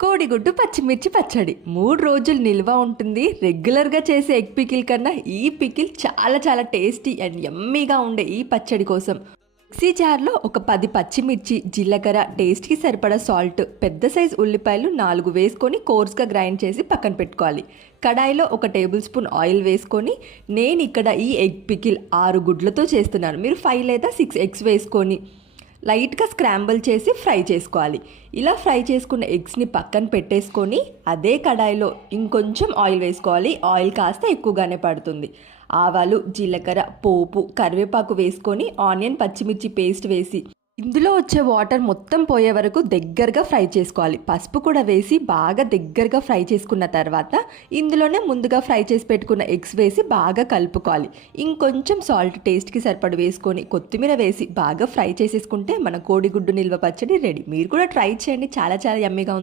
కోడిగుడ్డు పచ్చిమిర్చి పచ్చడి. మూడు రోజులు నిల్వ ఉంటుంది. రెగ్యులర్గా చేసే ఎగ్ పికిల్ కన్నా ఈ పికిల్ చాలా చాలా టేస్టీ అండ్ యమ్మీగా ఉండే ఈ పచ్చడి కోసం. మిక్సీ జార్లో ఒక పది పచ్చిమిర్చి జీలకర్ర టేస్ట్కి సరిపడా సాల్ట్ పెద్ద సైజ్ ఉల్లిపాయలు నాలుగు వేసుకొని కోర్స్గా గ్రైండ్ చేసి పక్కన పెట్టుకోవాలి. కడాయిలో ఒక టేబుల్ స్పూన్ ఆయిల్ వేసుకొని నేను ఇక్కడ ఈ ఎగ్ పికిల్ ఆరు గుడ్లతో చేస్తున్నాను. మీరు ఫైవ్ లేదా సిక్స్ ఎగ్స్ వేసుకొని లైట్గా స్క్రాంబుల్ చేసి ఫ్రై చేసుకోవాలి. ఇలా ఫ్రై చేసుకున్న ఎగ్స్ని పక్కన పెట్టేసుకొని అదే కడాయిలో ఇంకొంచెం ఆయిల్ వేసుకోవాలి. ఆయిల్ కాస్త ఎక్కువగానే పడుతుంది. ఆవాలు జీలకర్ర పోపు కరివేపాకు వేసుకొని ఆనియన్ పచ్చిమిర్చి పేస్ట్ వేసి ఇందులో వచ్చే వాటర్ మొత్తం పోయే వరకు దగ్గరగా ఫ్రై చేసుకోవాలి. పసుపు కూడా వేసి బాగా దగ్గరగా ఫ్రై చేసుకున్న తర్వాత ఇందులోనే ముందుగా ఫ్రై చేసి పెట్టుకున్న ఎగ్స్ వేసి బాగా కలుపుకోవాలి. ఇంకొంచెం సాల్ట్ టేస్ట్కి సరిపడి వేసుకొని కొత్తిమీర వేసి బాగా ఫ్రై చేసేసుకుంటే మన కోడిగుడ్డు నిల్వ పచ్చడి రెడీ. మీరు కూడా ట్రై చేయండి. చాలా చాలా యమ్మీగా ఉంది.